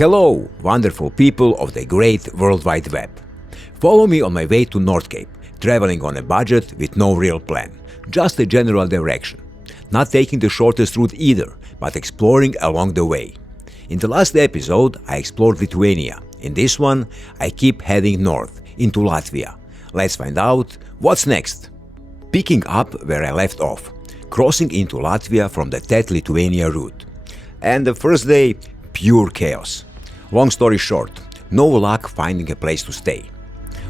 Hello, wonderful people of the great World Wide Web. Follow me on my way to Nordkapp, traveling on a budget with no real plan, just a general direction. Not taking the shortest route either, but exploring along the way. In the last episode, I explored Lithuania. In this one, I keep heading north, into Latvia. Let's find out what's next. Picking up where I left off, crossing into Latvia from the Lithuania route. And the first day, pure chaos. Long story short, no luck finding a place to stay.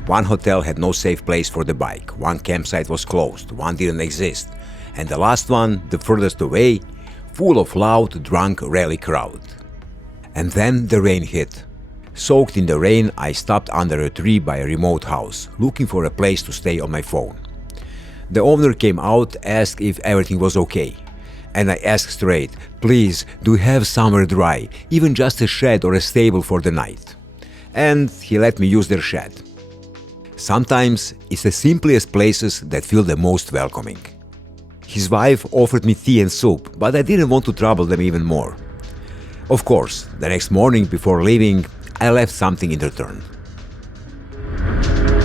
One hotel had no safe place for the bike, one campsite was closed, one didn't exist, and the last one, the furthest away, full of loud, drunk rally crowd. And then the rain hit. Soaked in the rain, I stopped under a tree by a remote house, looking for a place to stay on my phone. The owner came out, asked if everything was okay. And I asked straight, please, do you have somewhere dry, even just a shed or a stable for the night? And he let me use their shed. Sometimes it's the simplest places that feel the most welcoming. His wife offered me tea and soup, but I didn't want to trouble them even more. Of course, the next morning before leaving, I left something in return.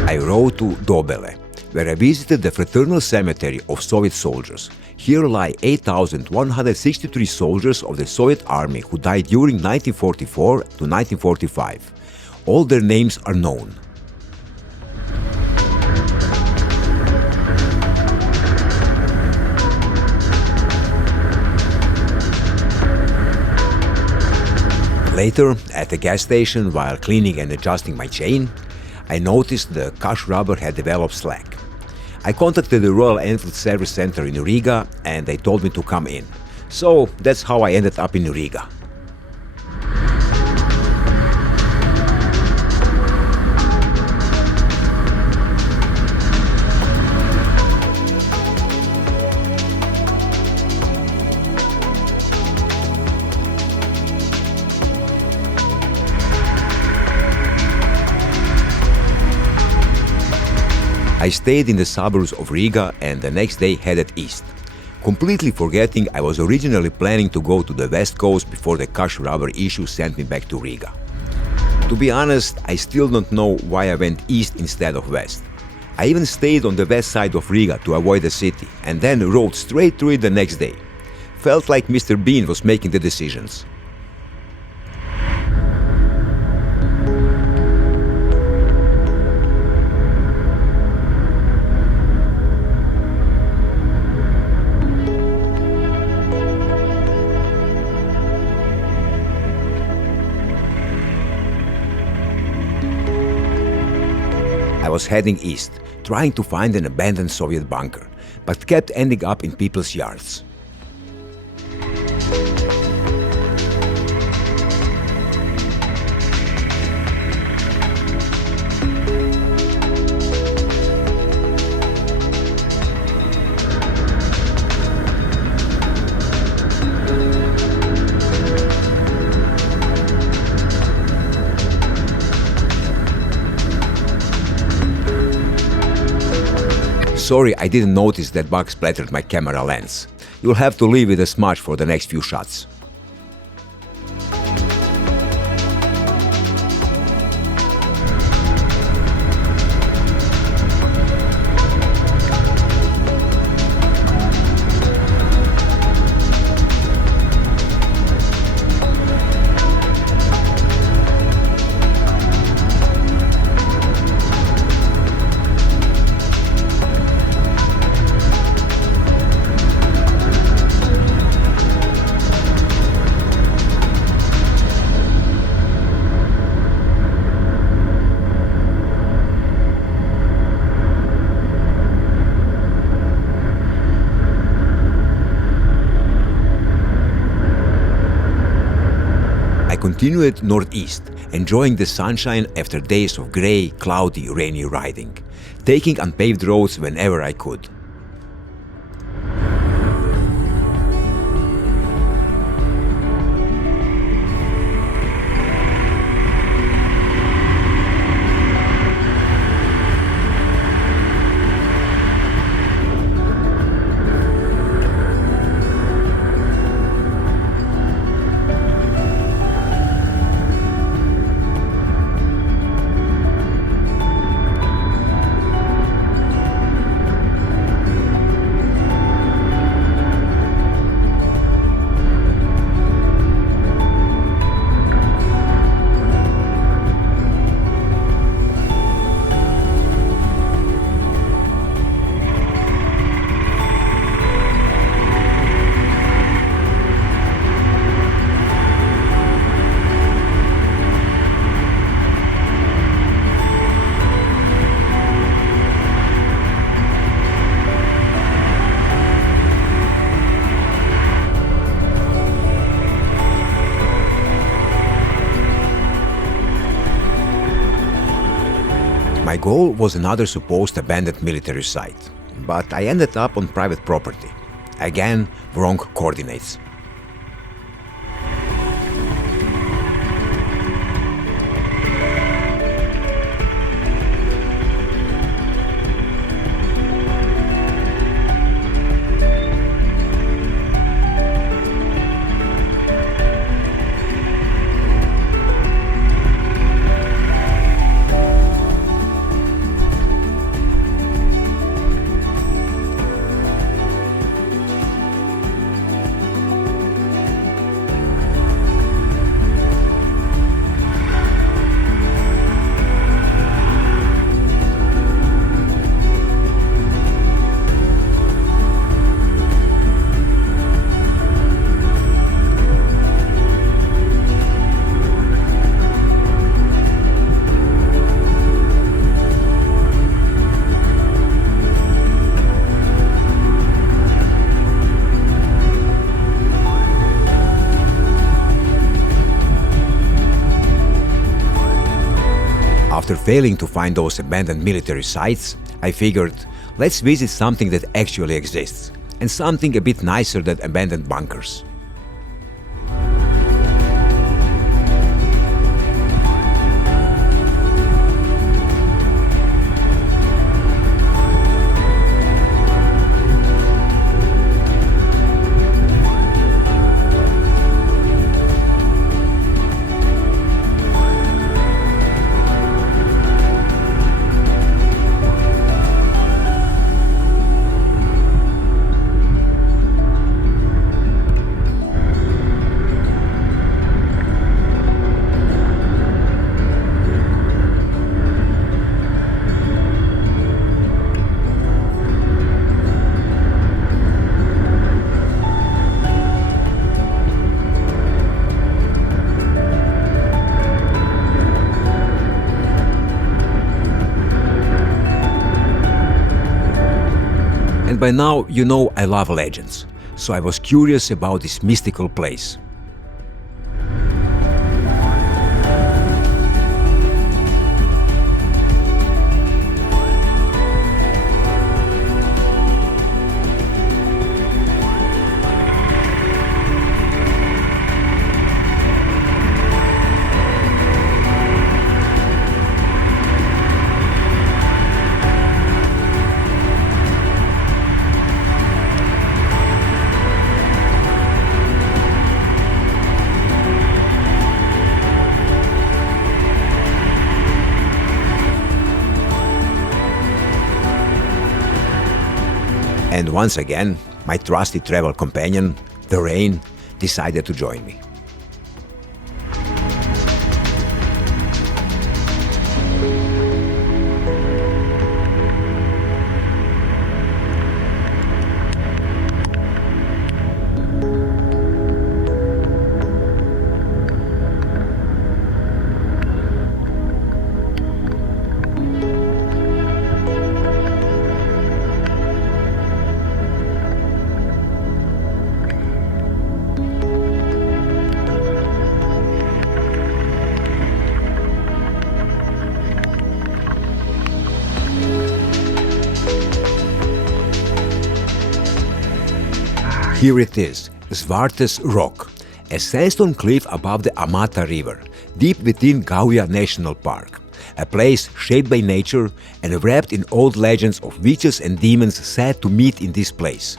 I rode to Dobele, where I visited the fraternal cemetery of Soviet soldiers. Here lie 8,163 soldiers of the Soviet army who died during 1944 to 1945. All their names are known. Later, at the gas station, while cleaning and adjusting my chain, I noticed the Cush rubber had developed slack. I contacted the Royal Enfield Service Center in Riga and they told me to come in. So that's how I ended up in Riga. I stayed in the suburbs of Riga and the next day headed east, completely forgetting I was originally planning to go to the west coast before the Cush rubber issue sent me back to Riga. To be honest, I still don't know why I went east instead of west. I even stayed on the west side of Riga to avoid the city and then rode straight through it the next day. Felt like Mr. Bean was making the decisions. I was heading east, trying to find an abandoned Soviet bunker, but kept ending up in people's yards. Sorry, I didn't notice that bug splattered my camera lens. You'll have to leave it a smudge for the next few shots. I continued northeast, enjoying the sunshine after days of grey, cloudy, rainy riding, taking unpaved roads whenever I could. My goal was another supposed abandoned military site, but I ended up on private property. Again, wrong coordinates. After failing to find those abandoned military sites, I figured, let's visit something that actually exists, and something a bit nicer than abandoned bunkers. And by now, you know I love legends, so I was curious about this mystical place. And once again, my trusty travel companion, the rain, decided to join me. Here it is, Zvārtes Rock, a sandstone cliff above the Amata River, deep within Gauja National Park, a place shaped by nature and wrapped in old legends of witches and demons said to meet in this place.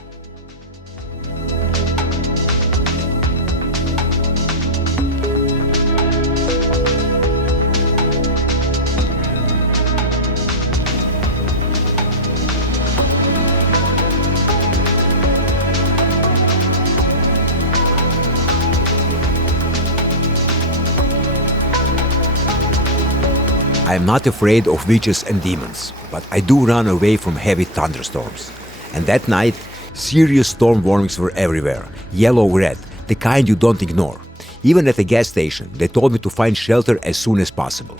I am not afraid of witches and demons, but I do run away from heavy thunderstorms. And that night, serious storm warnings were everywhere, yellow-red, the kind you don't ignore. Even at the gas station, they told me to find shelter as soon as possible.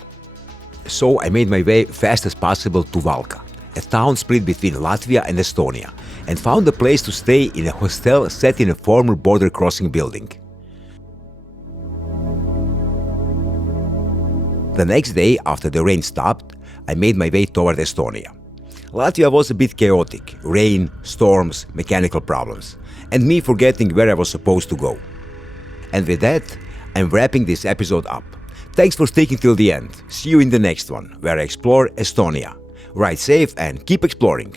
So I made my way fast as possible to Valka, a town split between Latvia and Estonia, and found a place to stay in a hostel set in a former border crossing building. The next day, after the rain stopped, I made my way toward Estonia. Latvia was a bit chaotic, rain, storms, mechanical problems, and me forgetting where I was supposed to go. And with that, I'm wrapping this episode up. Thanks for sticking till the end. See you in the next one, where I explore Estonia. Ride safe and keep exploring.